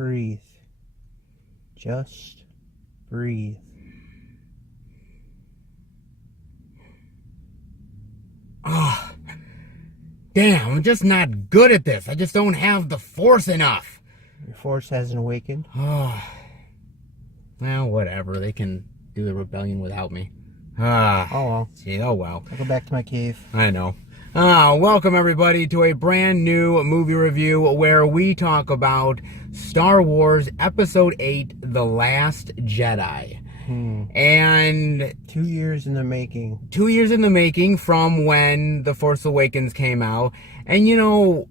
breathe. Just breathe. Oh, damn, I'm just not good at this. I just don't have the force enough. Your force hasn't awakened. Oh, well, whatever. They can do the rebellion without me. Oh well. Gee, oh well. I'll go back to my cave. I know. Welcome everybody to a brand new movie review where we talk about Star Wars Episode 8, The Last Jedi. And 2 years in the making. 2 years in the making from when The Force Awakens came out. And you know,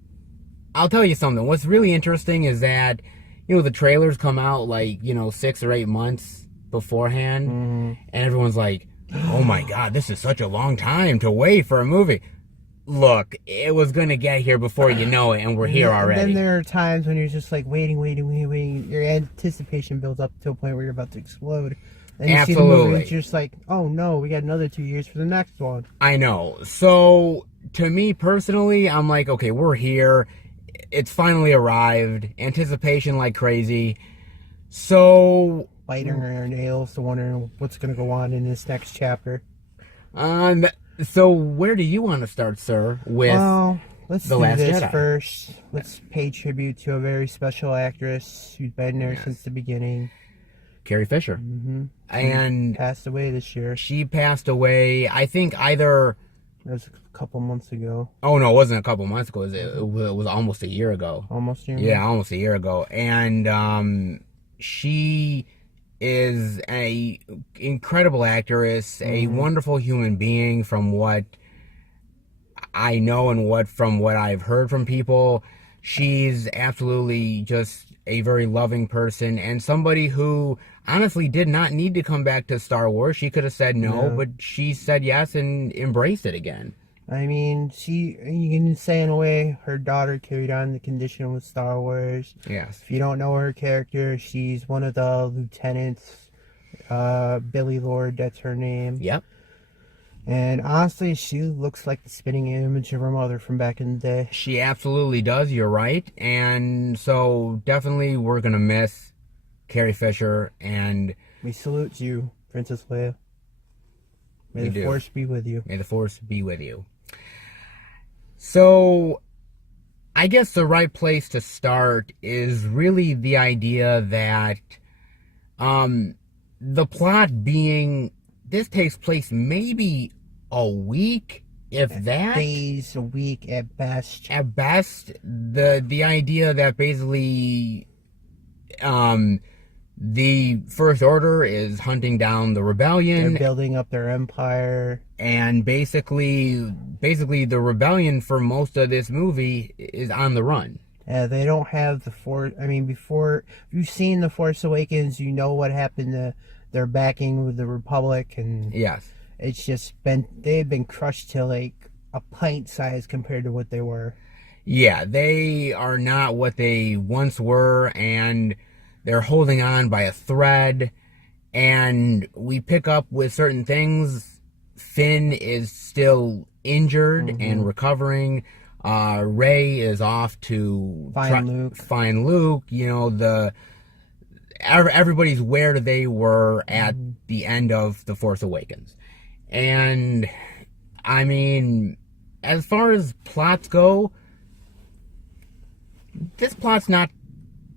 I'll tell you something. What's really interesting is that, you know, the trailers come out like, 6 or 8 months beforehand. And everyone's like, oh my God, this is such a long time to wait for a movie. Look, it was going to get here before you know it, and we're here already. And then there are times when you're just like waiting. Your anticipation builds up to a point where you're about to explode. And you see the movie, and it's just like, oh no, we got another 2 years for the next one. I know. So, to me personally, I'm like, okay, we're here. It's finally arrived. Anticipation like crazy. So... biting our nails, so wondering what's going to go on in this next chapter. So where do you want to start, sir, with let's The do Last this Jedi? First. Let's pay tribute to a very special actress who's been there since the beginning. Carrie Fisher. And passed away this year. she passed away, I think either... It was a couple months ago. Oh, no, it wasn't a couple months ago. It was almost a year ago. Almost a year? Yeah, almost a year ago. And she... is a incredible actress, a wonderful human being from what I know and from what I've heard from people. She's absolutely just a very loving person and somebody who honestly did not need to come back to Star Wars. She could have said no, but she said yes and embraced it again. I mean, you can say in a way, her daughter carried on the tradition with Star Wars. Yes. If you don't know her character, she's one of the lieutenants. Billy Lord, that's her name. Yep. And honestly, she looks like the spitting image of her mother from back in the day. She absolutely does, you're right. And so, definitely, we're going to miss Carrie Fisher, and... we salute you, Princess Leia. May the Force be with you. May the Force be with you. So, I guess the right place to start is really the idea that the plot being, this takes place maybe a week, if that. Days, a week at best. At best, the idea that basically the First Order is hunting down the rebellion. They're building up their empire. And basically the rebellion for most of this movie is on the run. They don't have the Force. I mean, before you've seen The Force Awakens, you know what happened to their backing with the Republic. And yes, it's just they've been crushed to like a pint size compared to what they were. Yeah, they are not what they once were, and they're holding on by a thread. And we pick up with certain things. Finn is still injured and recovering. Rey is off to find Luke. You know, everybody's where they were at the end of The Force Awakens. And, I mean, as far as plots go, this plot's not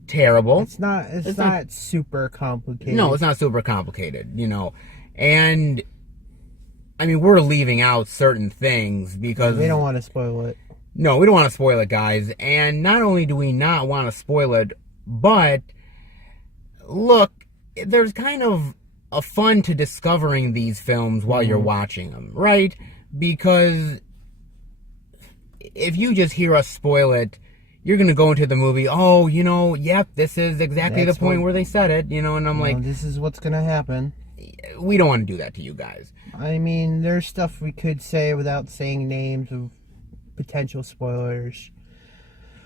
terrible. It's not super complicated. No, it's not super complicated, And... I mean, we're leaving out certain things because... we don't want to spoil it. No, we don't want to spoil it, guys. And not only do we not want to spoil it, but... look, there's kind of a fun to discovering these films while you're watching them, right? Because if you just hear us spoil it, you're going to go into the movie, yep, this is exactly the point where they said it, and I'm like... this is what's going to happen. We don't want to do that to you guys. I mean, there's stuff we could say without saying names of potential spoilers.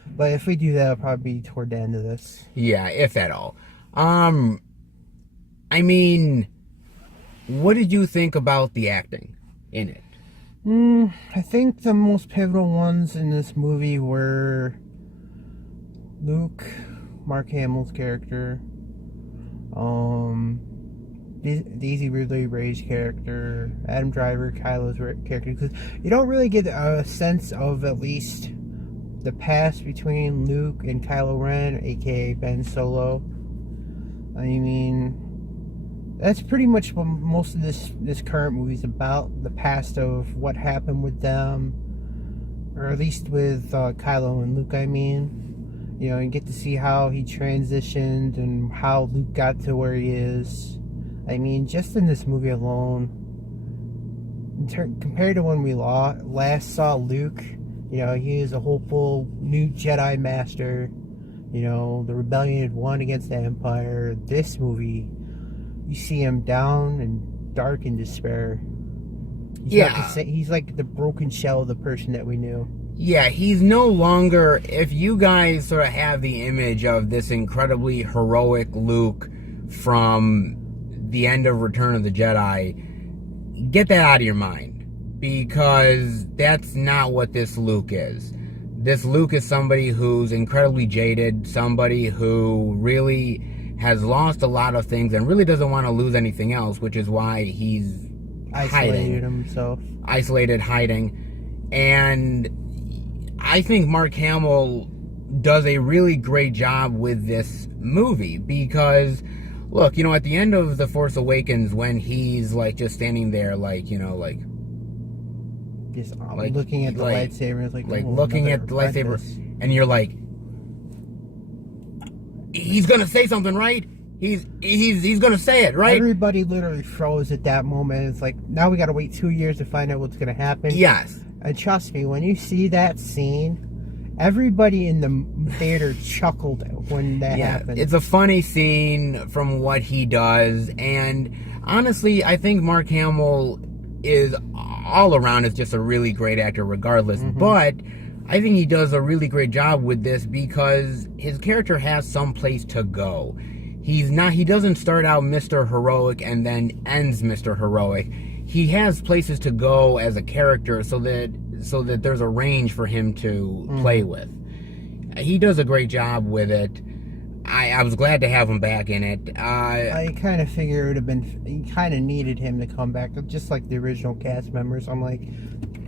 But if we do that, it'll probably be toward the end of this. Yeah, if at all. I mean, what did you think about the acting in it? I think the most pivotal ones in this movie were Luke, Mark Hamill's character, Daisy Ridley Ray's character, Adam Driver, Kylo's character, because you don't really get a sense of at least the past between Luke and Kylo Ren, aka Ben Solo. I mean, that's pretty much what most of this current movie is about, the past of what happened with them, or at least with Kylo and Luke, I mean. You know, and get to see how he transitioned and how Luke got to where he is. I mean, just in this movie alone, compared to when we last saw Luke, you know, he is a hopeful new Jedi Master. You know, the rebellion had won against the Empire. This movie, you see him down and dark in despair. He's like the broken shell of the person that we knew. Yeah, he's no longer, if you guys sort of have the image of this incredibly heroic Luke from the end of Return of the Jedi, get that out of your mind, because that's not what this Luke is. This Luke is somebody who's incredibly jaded, somebody who really has lost a lot of things and really doesn't want to lose anything else, which is why he's isolated, hiding. And I think Mark Hamill does a really great job with this movie, because look, you know, at the end of The Force Awakens, when he's like just standing there, like, you know, like just looking at the lightsaber, looking at the lightsaber, and you're like, he's gonna say something, right? He's gonna say it, right? Everybody literally froze at that moment. It's like, now we gotta wait 2 years to find out what's gonna happen. Yes. And trust me, when you see that scene, everybody in the theater chuckled when that happened. It's a funny scene from what he does, and honestly, I think Mark Hamill is all around is just a really great actor regardless, but I think he does a really great job with this because his character has some place to go. He doesn't start out Mr. Heroic and then ends Mr. Heroic. He has places to go as a character so that there's a range for him to play with. He does a great job with it. I was glad to have him back in it. I kind of figured it would have been. He kind of needed him to come back, just like the original cast members. I'm like,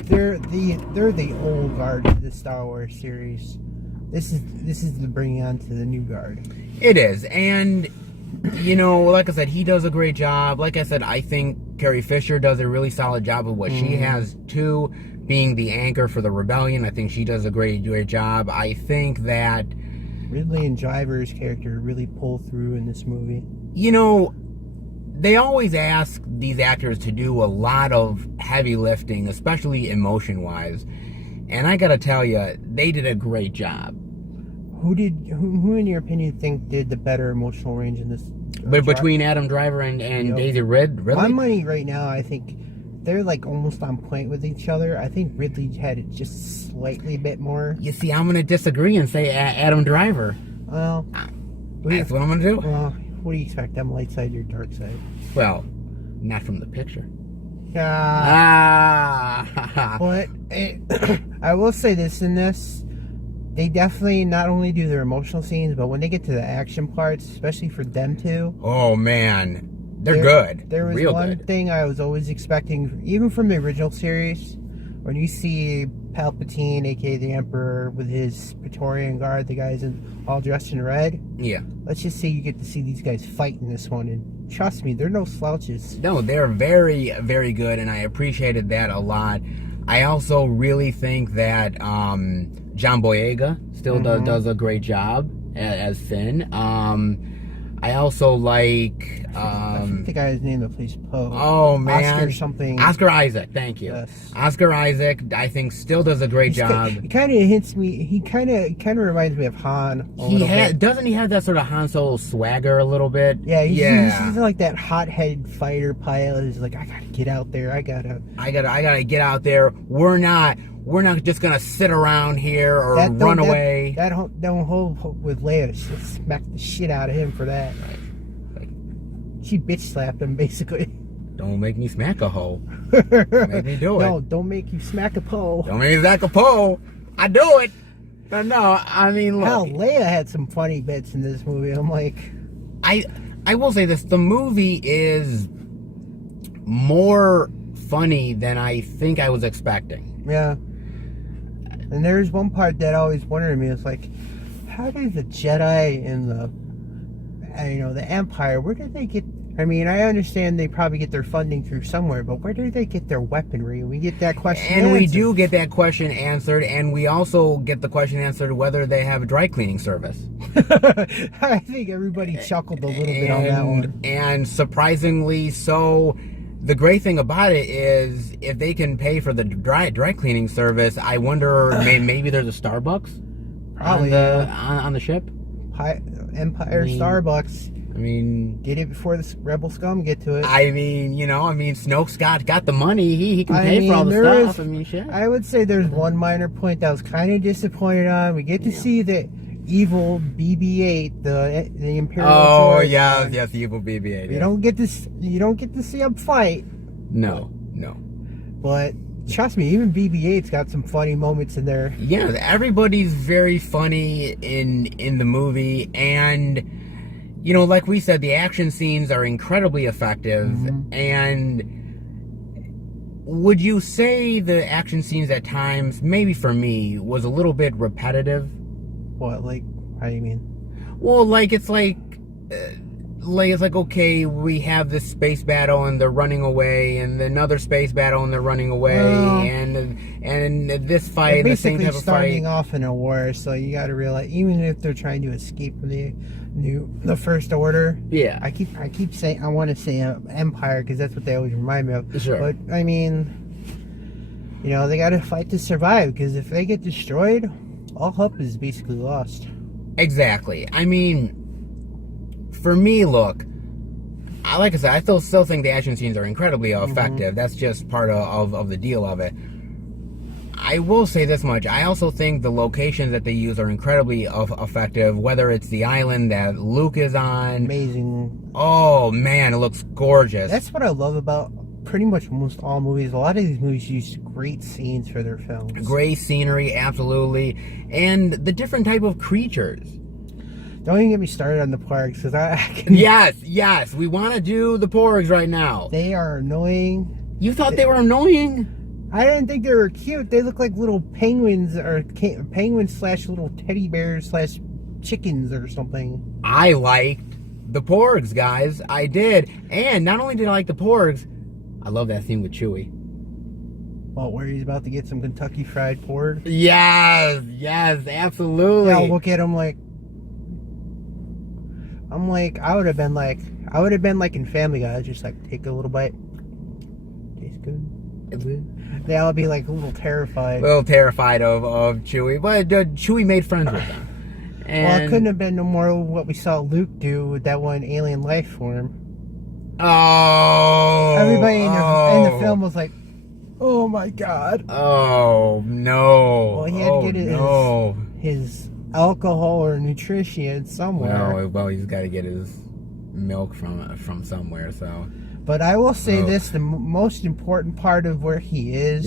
they're the old guard of the Star Wars series. This is the bringing on to the new guard. It is, and you know, like I said, he does a great job. Like I said, I think Carrie Fisher does a really solid job of what she has too, being the anchor for the rebellion. I think she does a great job. I think that Ridley and Driver's character really pull through in this movie. You know, they always ask these actors to do a lot of heavy lifting, especially emotion-wise. And I gotta tell you, they did a great job. Who in your opinion think did the better emotional range in this? But between Adam Driver and Daisy Ridley? My money right now, I think they're like almost on point with each other. I think Ridley had it just slightly bit more. You see, I'm gonna disagree and say Adam Driver. Well, that's what I'm gonna do. Well, what do you expect? I'm light side, your dark side. Well, not from the picture. But I will say this in this. They definitely not only do their emotional scenes, but when they get to the action parts, especially for them two. Oh man, they're good. There was one thing I was always expecting, even from the original series, when you see Palpatine, aka the Emperor, with his Praetorian Guard, the guys all dressed in red. Yeah. Let's just say you get to see these guys fight in this one, and trust me, they're no slouches. No, they're very, very good, and I appreciated that a lot. I also really think that John Boyega still does a great job as Finn. I also like I think the guy's name that plays Poe. Oh man, Oscar something. Oscar Isaac, thank you. Yes. Oscar Isaac, I think, still does a great job. He kind of hints me. He kind of reminds me of Han. Doesn't he have that sort of Han Solo swagger a little bit? Yeah, he's like that hot-headed fighter pilot. He's like, I gotta get out there. I gotta get out there. We're not just gonna sit around here or run away. That don't hold with Leia. She'll smack the shit out of him for that. Right. She bitch slapped him basically. Don't make me smack a hoe. Make me do it. No, don't make you smack a pole. Don't make me smack a pole. I do it. No, I mean, Hell, look, Leia had some funny bits in this movie. I'm like, I will say this: the movie is more funny than I think I was expecting. yeah. And there's one part that always wondered me. It's like, how did the Jedi and the Empire, where did they get? I mean, I understand they probably get their funding through somewhere, but where do they get their weaponry? We get that question And we answered. do get that question answered, and we also get the question answered whether they have a dry cleaning service. I think everybody chuckled a little bit on that one. And surprisingly so, the great thing about it is if they can pay for the dry cleaning service, I wonder maybe there's a Starbucks Probably on the ship. Empire Starbucks. I mean, Get it before the rebel scum get to it. Snoke's got the money. He can pay for all the stuff. Shit. I would say there's one minor point that I was kind of disappointed on. We get to see the evil BB-8, the Imperial. Oh droid. yes, the evil BB-8. You don't get to see him fight. No. But trust me, even BB-8's got some funny moments in there. Yeah, everybody's very funny in the movie, and like we said, the action scenes are incredibly effective. Mm-hmm. And would you say the action scenes at times, maybe for me, was a little bit repetitive? What, like, how do you mean? Well, it's like okay, we have this space battle and they're running away, and another space battle and they're running away, and this fight, they're the same basically type of starting fight. off in a war, so you got to realize, even if they're trying to escape from the First Order. Yeah, I keep saying I want to say Empire because that's what they always remind me of. Sure. But I mean, they got to fight to survive, because if they get destroyed, all hope is basically lost. Exactly. I mean, for me, look, like I said, I still think the action scenes are incredibly effective. That's just part of the deal of it. I will say this much. I also think the locations that they use are incredibly effective, whether it's the island that Luke is on. Amazing. Oh, man, it looks gorgeous. That's what I love about pretty much almost all movies. A lot of these movies use great scenes for their films. Great scenery, absolutely. And the different type of creatures. Don't even get me started on the parks, because I can... Yes, we want to do the porgs right now. They are annoying. You thought they were annoying? I didn't think they were cute. They look like little penguins, or penguins / little teddy bears / chickens or something. I liked the porgs, guys. I did. And not only did I like the porgs, I love that scene with Chewie. Well, where he's about to get some Kentucky Fried Pork. Yes, absolutely. I'll look at him like... I would have been like in Family Guy, just like, take a little bite. Tastes good. They all be like a little terrified. of Chewie, but Chewie made friends with them. And Well, it couldn't have been no more what we saw Luke do with that one alien life form. Everybody in the film was like, "Oh my god!" Oh no! Well, he had to get his alcohol or nutrition somewhere. Well, he's got to get his milk from somewhere. So, but I will say this: the most important part of where he is,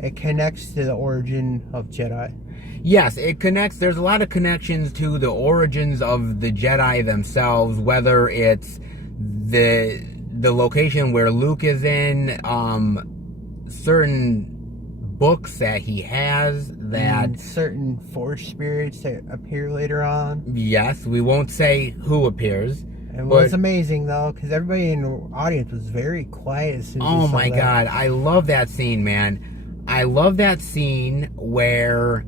it connects to the origin of Jedi. Yes, it connects. There's a lot of connections to the origins of the Jedi themselves, whether it's the location where Luke is in, certain books that he has, that and certain Force spirits that appear later on. Yes, we won't say who appears. It was amazing though, because everybody in the audience was very quiet as soon as Oh they saw my that. god, I love that scene, man. I love that scene where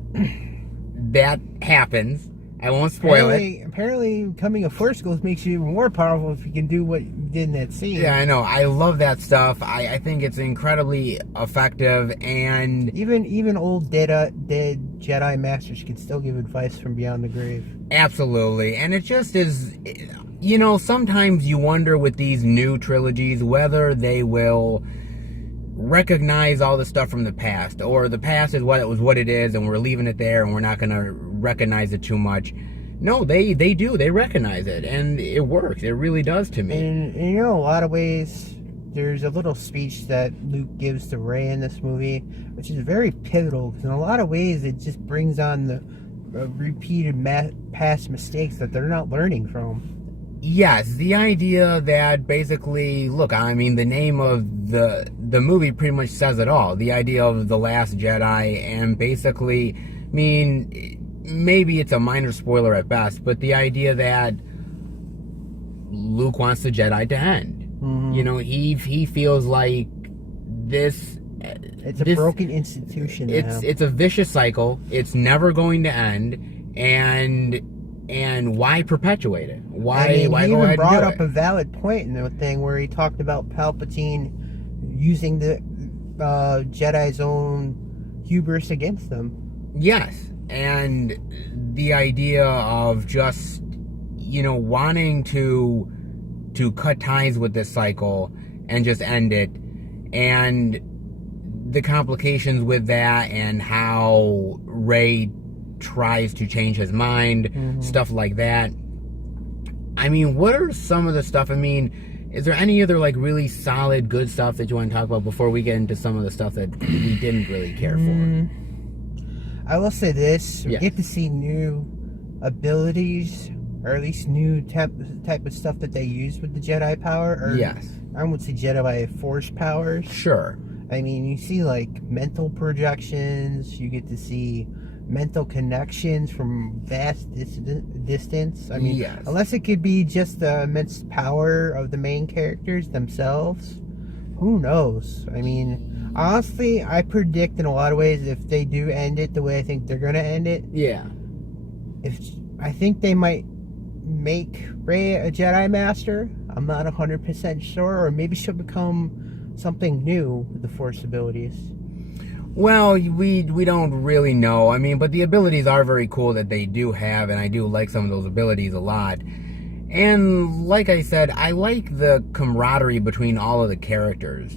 that happens. I won't spoil it. Apparently, becoming a Force Ghost makes you even more powerful if you can do what you did in that scene. Yeah, I know. I love that stuff. I think it's incredibly effective, and even old dead Jedi Masters can still give advice from beyond the grave. absolutely. And it just is, sometimes you wonder with these new trilogies whether they will recognize all the stuff from the past, or the past is what it is, and we're leaving it there, and we're not going to recognize it too much. No, they do. They recognize it, and it works. It really does to me. And a lot of ways, there's a little speech that Luke gives to Rey in this movie, which is very pivotal because in a lot of ways it just brings on the repeated past mistakes that they're not learning from. Yes, the idea that basically, look, I mean, the name of the movie pretty much says it all. The idea of The Last Jedi, and basically, I mean, maybe it's a minor spoiler at best, but the idea that Luke wants the Jedi to end. Mm-hmm. You know, he feels like this... It's a broken institution. It's a vicious cycle. It's never going to end, and why perpetuate it? Why? I mean, why he go even ahead brought and do up it? a valid point in the thing where he talked about Palpatine using the Jedi's own hubris against them. Yes, and the idea of just, you know, wanting to cut ties with this cycle and just end it, and the complications with that, and how Rey tries to change his mind, mm-hmm. stuff like that. I mean, what are some of the stuff? I mean, is there any other like really solid, good stuff that you want to talk about before we get into some of the stuff that we didn't really care for? I will say this: we yes. get to see new abilities, or at least new type of stuff that they use with the Jedi power. Or yes, I would say Jedi Force powers. Sure. I mean, you see like mental projections. You get to see mental connections from vast distance. I mean, yes. Unless it could be just the immense power of the main characters themselves, who knows? I mean, honestly, I predict in a lot of ways if they do end it the way I think they're gonna end it. Yeah. I think they might make Rey a Jedi Master. I'm not 100% sure, or maybe she'll become something new with the Force abilities. Well, we don't really know. I mean, but the abilities are very cool that they do have, and I do like some of those abilities a lot. And like I said, I like the camaraderie between all of the characters.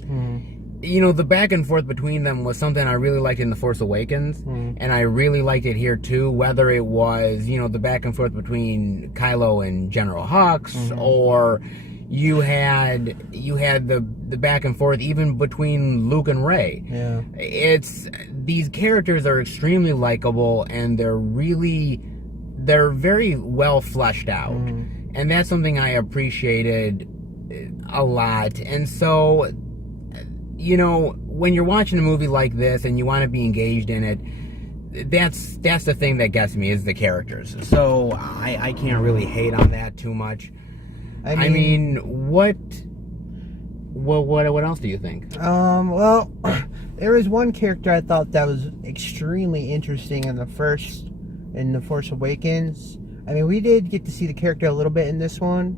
You know, the back and forth between them was something I really liked in The Force Awakens, and I really liked it here too, whether it was, you know, the back and forth between Kylo and General Hux, or you had the back and forth even between Luke and Rey. Yeah. These characters are extremely likable, and they're very well fleshed out. And that's something I appreciated a lot. And so, you know, when you're watching a movie like this and you want to be engaged in it, that's the thing that gets me, is the characters. So I can't really hate on that too much. I mean, what else do you think? Well, there was one character I thought that was extremely interesting in the Force Awakens. I mean, we did get to see the character a little bit in this one.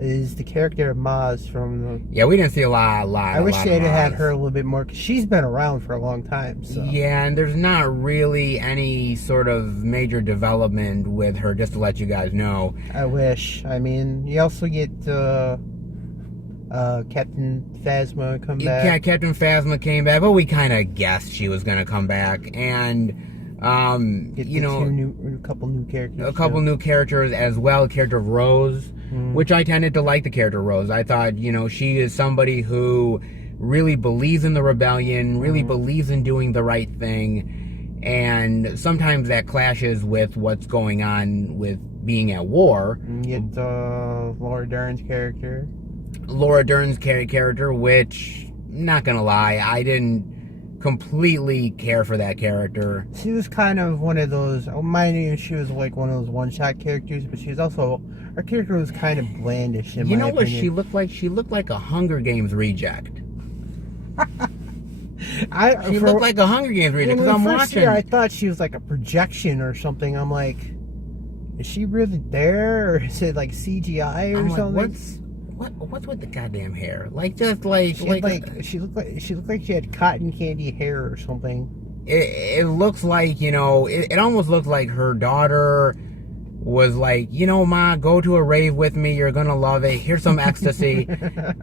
Is the character of Maz from the... Yeah, we didn't see a lot. I wish they'd have had her a little bit more, because she's been around for a long time. So. Yeah, and there's not really any sort of major development with her, just to let you guys know. I wish. I mean, you also get Captain Phasma come back. Yeah, Captain Phasma came back, but we kind of guessed she was going to come back. And... you know, a couple new characters. A couple new characters as well. The character of Rose, which I tended to like the character of Rose. I thought, you know, she is somebody who really believes in the rebellion, really believes in doing the right thing, and sometimes that clashes with what's going on with being at war. You get Laura Dern's character. Laura Dern's character, which, not gonna lie, I didn't completely care for that character. She was kind of one of those, mind you, she was like one of those one-shot characters, but she was also, her character was kind of blandish in my opinion. You know what she looked like? She looked like a Hunger Games reject. She looked like a Hunger Games reject, because I'm watching. I thought she was like a projection or something. I'm like, is she really there, or is it like CGI or something? What's with the goddamn hair? Like, just like she looked like she had cotton candy hair or something. It looks like, you know, it almost looked like her daughter was like, you know, Ma, go to a rave with me, you're gonna love it, here's some ecstasy.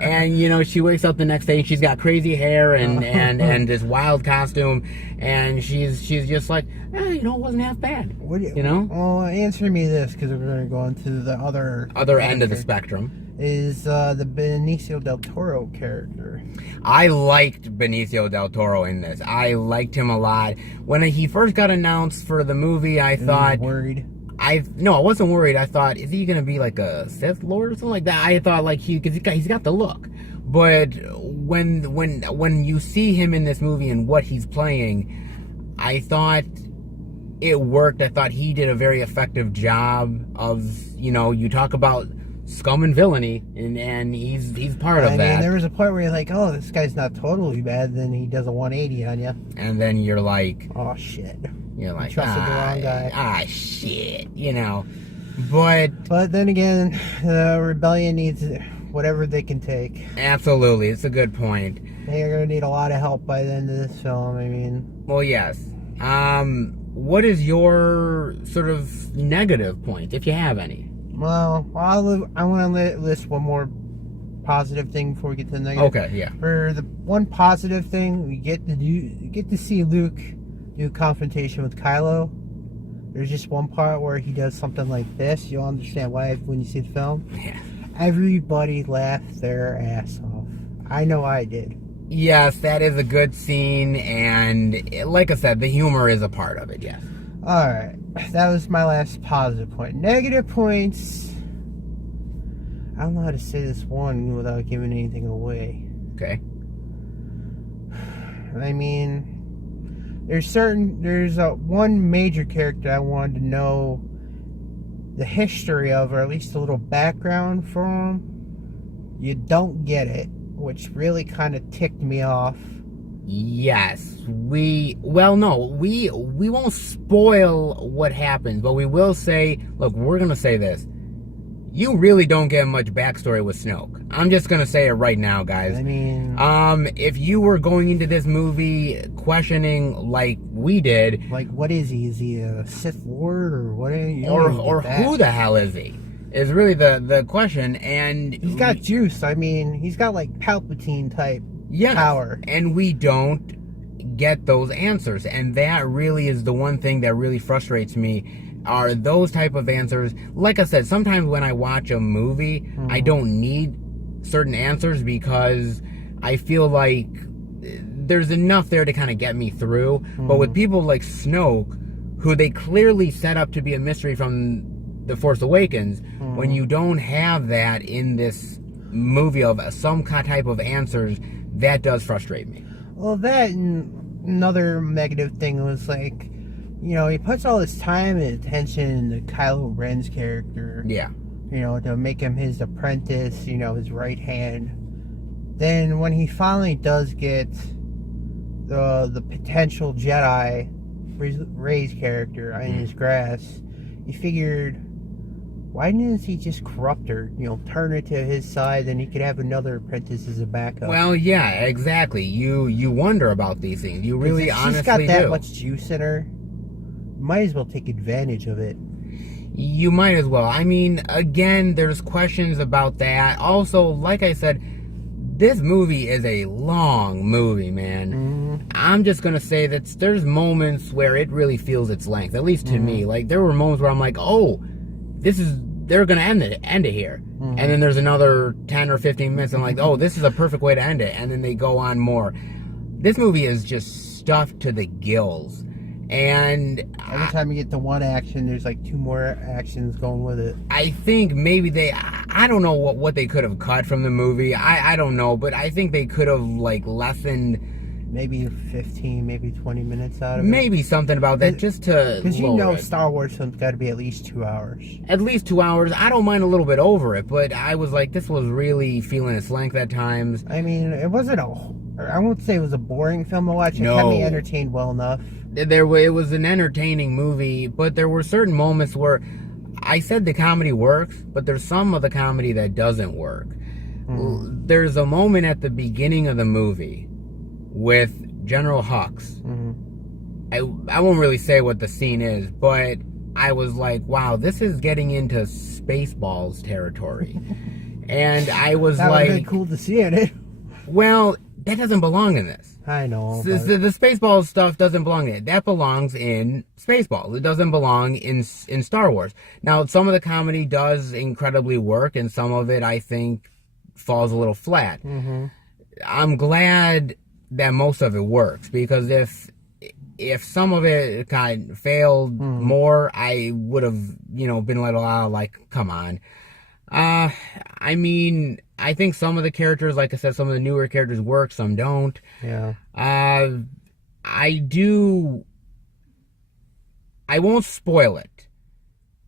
And, you know, she wakes up the next day and she's got crazy hair and this wild costume, and she's just like, you know, it wasn't half bad. You know? Well, answer me this, because we're gonna go into the other end of the spectrum. is the Benicio Del Toro character. I liked Benicio Del Toro in this. I liked him a lot. When he first got announced for the movie, I thought... worried? No, I wasn't worried. I thought, is he going to be like a Sith Lord or something like that? I thought like because he's got the look. But when you see him in this movie and what he's playing, I thought it worked. I thought he did a very effective job of, you talk about scum and villainy, and he's part of that. I mean, there was a point where you're like, oh, this guy's not totally bad, then he does a 180 on you. And then you're like, oh, shit. You're like, trusted the wrong guy. Shit, But then again, the rebellion needs whatever they can take. Absolutely, it's a good point. They're going to need a lot of help by the end of this film, I mean. Well, yes. What is your sort of negative point, if you have any? Well, I want to list one more positive thing before we get to the negative. Okay, yeah. For the one positive thing, we get to see Luke do confrontation with Kylo. There's just one part where he does something like this. You'll understand why when you see the film. Yeah. Everybody laughed their ass off. I know I did. Yes, that is a good scene, and like I said, the humor is a part of it, yes. Alright, that was my last positive point. Negative points... I don't know how to say this one without giving anything away. Okay. I mean, there's one major character I wanted to know the history of, or at least a little background from. You don't get it, which really kind of ticked me off. Yes, we won't spoil what happens, but we will say, look, we're gonna say this. You really don't get much backstory with Snoke. I'm just gonna say it right now, guys. I mean... if you were going into this movie questioning like we did... Like, what is he? Is he a Sith Lord, or what? Or who the hell is he? Is really the question, and... He's got juice. I mean, he's got, like, Palpatine-type power. And we don't get those answers. And that really is the one thing that really frustrates me, are those type of answers. Like I said, sometimes when I watch a movie, I don't need certain answers because I feel like there's enough there to kind of get me through. But with people like Snoke, who they clearly set up to be a mystery from The Force Awakens, when you don't have that in this movie of some type of answers, that does frustrate me. Well, that and another negative thing was like, he puts all his time and attention into Kylo Ren's character. Yeah. To make him his apprentice, his right hand. Then when he finally does get the potential Jedi, Rey's character, in his grasp, he figured, why didn't he just corrupt her? Turn her to his side, then he could have another apprentice as a backup. Well, yeah, exactly. You wonder about these things. You really honestly do. She's got that much juice in her. Might as well take advantage of it. You might as well. I mean, again, there's questions about that. Also, like I said, this movie is a long movie, man. I'm just gonna say that there's moments where it really feels its length, at least to me. Like, there were moments where I'm like, oh, they're gonna end it here. And then there's another 10 or 15 minutes, and I'm like, oh, this is a perfect way to end it. And then they go on more. This movie is just stuffed to the gills. And every time you get to one action, there's like two more actions going with it. I think maybe I don't know what they could have cut from the movie. I don't know, but I think they could have like lessened maybe 15, maybe 20 minutes out of it. Maybe something about that, just to... Because Star Wars film's got to be at least 2 hours. At least 2 hours. I don't mind a little bit over it, but I was like, this was really feeling its length at times. I mean, it wasn't I won't say it was a boring film to watch. It kept me entertained well enough. It was an entertaining movie, but there were certain moments where I said the comedy works, but there's some of the comedy that doesn't work. There's a moment at the beginning of the movie with General Hux. I won't really say what the scene is, but I was like, wow, this is getting into Spaceballs territory. And I was that like... That would have been cool to see in it. Well, that doesn't belong in this. I know. The Spaceballs stuff doesn't belong in it. That belongs in Spaceballs. It doesn't belong in Star Wars. Now, some of the comedy does incredibly work, and some of it, I think, falls a little flat. Mm-hmm. I'm glad that most of it works, because if some of it kind of failed more, I would have, been a little like, come on. I mean, I think some of the characters, like I said, some of the newer characters work, some don't. Yeah. I won't spoil it.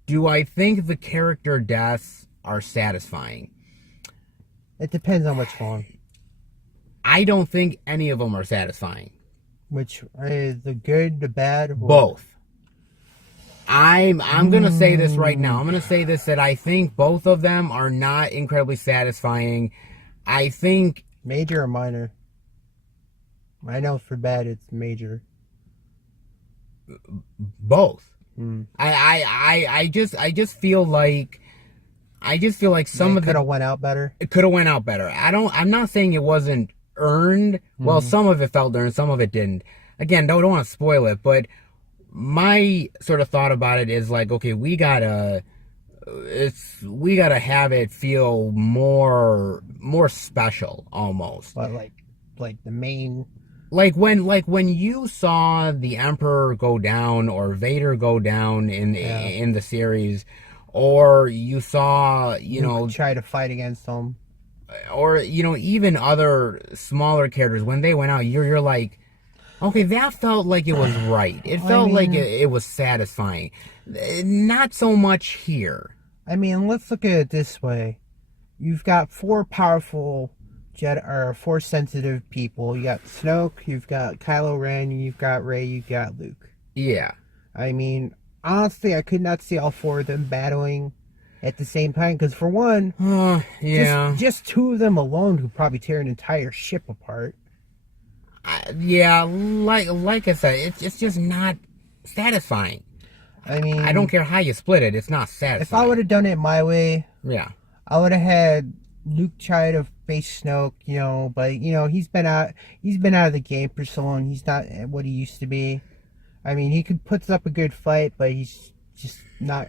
Do I think the character deaths are satisfying? It depends on which one. I don't think any of them are satisfying. Which is the good, the bad? Or... Both. I'm gonna say this right now. I'm gonna say this, that I think both of them are not incredibly satisfying. I think major or minor. I know for bad it's major. Both. I just feel like some of could have went out better. It could have went out better. I'm not saying it wasn't earned. Well, some of it felt earned, some of it didn't. Again, don't want to spoil it, but my sort of thought about it is like, okay, we gotta have it feel more special, almost. But like the main, like when you saw the Emperor go down or Vader go down in the series, or you saw try to fight against them, or even other smaller characters, when they went out, you're like, okay, that felt like it was right. It felt like it was satisfying. Not so much here. I mean, let's look at it this way. You've got 4 powerful Jedi, or Force-sensitive people. You got Snoke, you've got Kylo Ren, you've got Rey, you've got Luke. Yeah. I mean, honestly, I could not see all 4 of them battling at the same time. Because for one, just 2 of them alone could probably tear an entire ship apart. Yeah, like I said, it's just not satisfying. I mean, I don't care how you split it, it's not satisfying. If I would have done it my way, I would have had Luke try to face Snoke, but he's been out of the game for so long. He's not what he used to be. I mean, he could put up a good fight, but he's just not.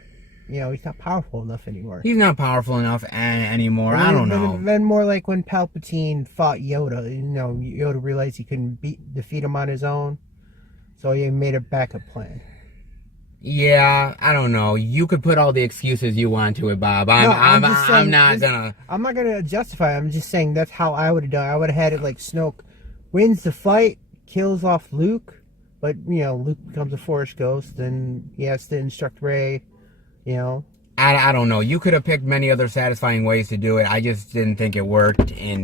He's not powerful enough anymore. He's not powerful enough anymore. I don't know. Then more like when Palpatine fought Yoda. Yoda realized he couldn't defeat him on his own, so he made a backup plan. Yeah, I don't know. You could put all the excuses you want to it, Bob. I'm not gonna justify it. I'm just saying that's how I would have done it. I would have had it like Snoke wins the fight, kills off Luke, but Luke becomes a Force ghost, and he has to instruct Rey. I don't know. You could have picked many other satisfying ways to do it. I just didn't think it worked in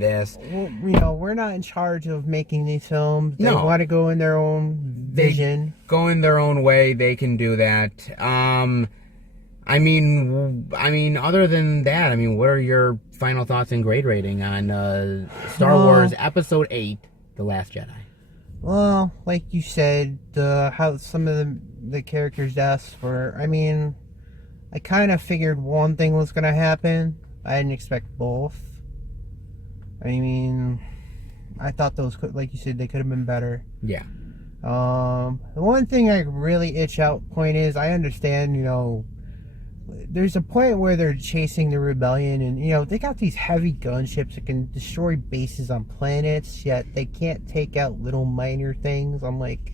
this. Well, we're not in charge of making these films. They want to go in their own vision. They go in their own way. They can do that. I mean, other than that, what are your final thoughts and grade rating on Star Wars Episode 8, The Last Jedi? Well, like you said, how some of the characters' deaths were. I kind of figured one thing was going to happen. I didn't expect both. I thought those, like you said, they could have been better. Yeah. The one thing I really itch out point is, I understand, there's a point where they're chasing the rebellion, and they got these heavy gunships that can destroy bases on planets, yet they can't take out little minor things. I'm like,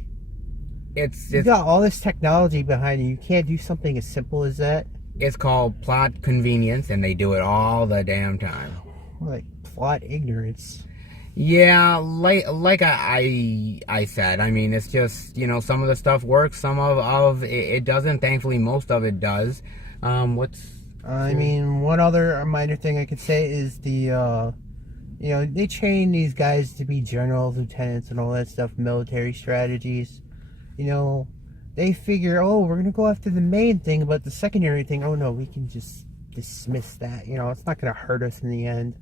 you got all this technology behind you. You can't do something as simple as that. It's called plot convenience, and they do it all the damn time. Like plot ignorance. Yeah, like I said, it's just, some of the stuff works, some of it doesn't. Thankfully, most of it does. One other minor thing I could say is they train these guys to be generals, lieutenants, and all that stuff, military strategies. They figure, we're going to go after the main thing, but the secondary thing, no, we can just dismiss that. It's not going to hurt us in the end.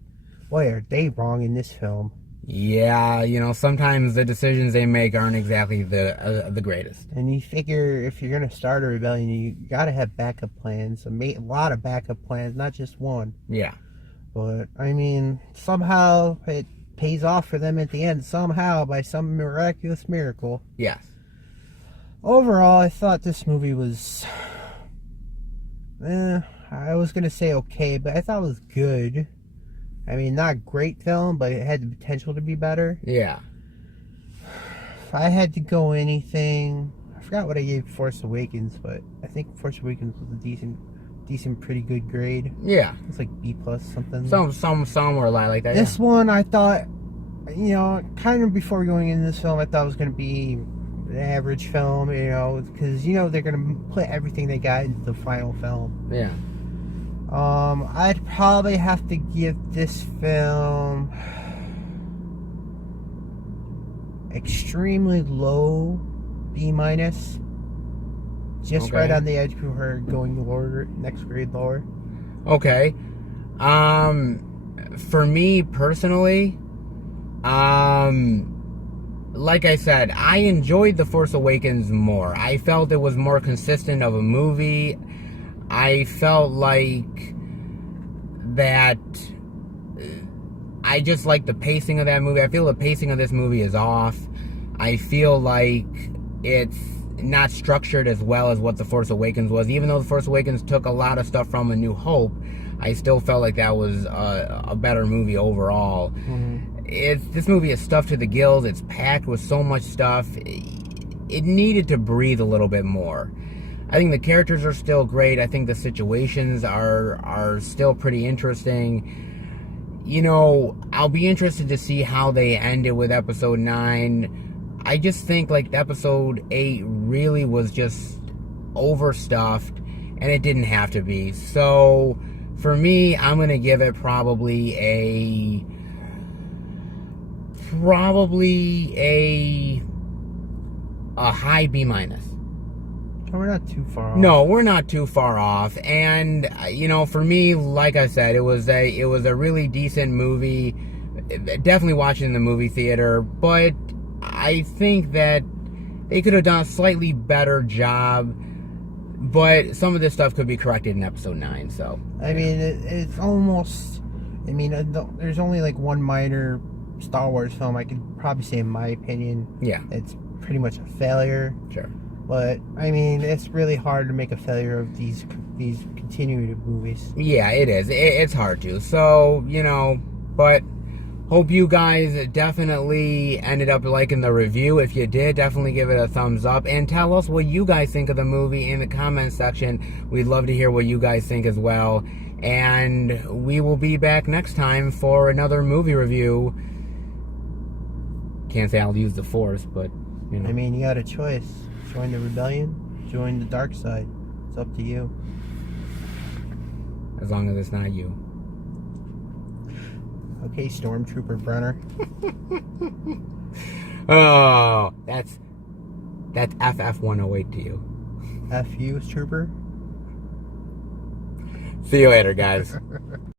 Boy, are they wrong in this film. Yeah, sometimes the decisions they make aren't exactly the greatest. And you figure if you're going to start a rebellion, you got to have backup plans. A lot of backup plans, not just one. Yeah. But, somehow pays off for them at the end somehow by some miraculous miracle. Yes. Overall, I thought this movie was... I was going to say okay, but I thought it was good. I mean, not a great film, but it had the potential to be better. Yeah. If I had to go anything... I forgot what I gave Force Awakens, but I think Force Awakens was a decent, pretty good grade. Yeah. It's like B plus something. Somewhere like that. This one, I thought, kind of before going into this film, I thought it was going to be an average film, because, they're going to put everything they got into the final film. Yeah. I'd probably have to give this film extremely low B minus. Just Okay. right on the edge before going lower, next grade lower. Okay. For me personally, like I said, I enjoyed The Force Awakens more. I felt it was more consistent of a movie. I felt like that I just like the pacing of that movie. I feel the pacing of this movie is off. I feel like it's not structured as well as what The Force Awakens was. Even though The Force Awakens took a lot of stuff from A New Hope, I still felt like that was a better movie overall. Mm-hmm. This movie is stuffed to the gills. It's packed with so much stuff. It needed to breathe a little bit more. I think the characters are still great. I think the situations are still pretty interesting. I'll be interested to see how they end it with Episode 9. I just think, Episode 8 really was just overstuffed, and it didn't have to be. So, for me, I'm going to give it probably a high B minus. We're not too far off. No, we're not too far off. And, for me, like I said, it was a really decent movie. Definitely watching in the movie theater. But I think that they could have done a slightly better job. But some of this stuff could be corrected in Episode 9. So, I mean, it's almost... there's only one minor Star Wars film I could probably say, in my opinion. Yeah. It's pretty much a failure. Sure. But, it's really hard to make a failure of these continuative movies. Yeah, it is. It's hard to. So, but hope you guys definitely ended up liking the review. If you did, definitely give it a thumbs up. And tell us what you guys think of the movie in the comment section. We'd love to hear what you guys think as well. And we will be back next time for another movie review. Can't say I'll use the Force, but, you got a choice. Join the rebellion, join the dark side. It's up to you. As long as it's not you. Okay, Stormtrooper Brenner. Oh, that's FF108 to you. F you, Trooper. See you later, guys.